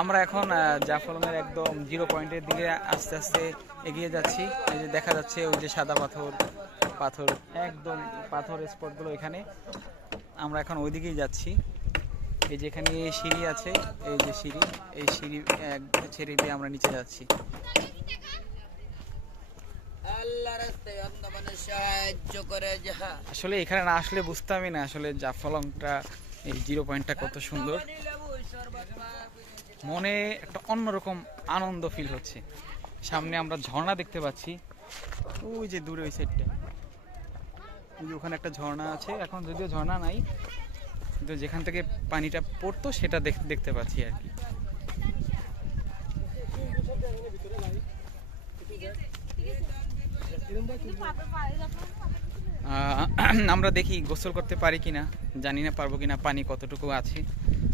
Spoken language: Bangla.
আমরা এখন জাফলংয়ের একদম জিরো পয়েন্টের দিকে আস্তে আস্তে এগিয়ে যাচ্ছি। এই যে দেখা যাচ্ছে ওই যে সাদা পাথর পাথর একদম পাথর স্পটগুলো এখানে। আমরা এখন ওইদিকেই যাচ্ছি। এই যে এখানে সিঁড়ি আছে, এই যে সিঁড়ি, এই সিঁড়ি ছেড়ে দিয়ে আমরা নিচে যাচ্ছি। আসলে এখানে না আসলে বুঝতামই না আসলে জাফলংটা এই জিরো পয়েন্টটা কত সুন্দর। মনে একটা অন্যরকম আনন্দ ফিল হচ্ছে। সামনে আমরা ঝর্ণা দেখতে পাচ্ছি, ওই যে দূরে ওই সাইডটা, ওই যে ওখানে একটা ঝর্ণা আছে। এখন যদিও ঝর্ণা নাই, কিন্তু যেখান থেকে পানিটা পড়তো সেটা দেখতে পাচ্ছি আর কি। আমরা দেখি গোসল করতে পারি কিনা, জানি না পারবো কিনা, পানি কতটুকু আছে।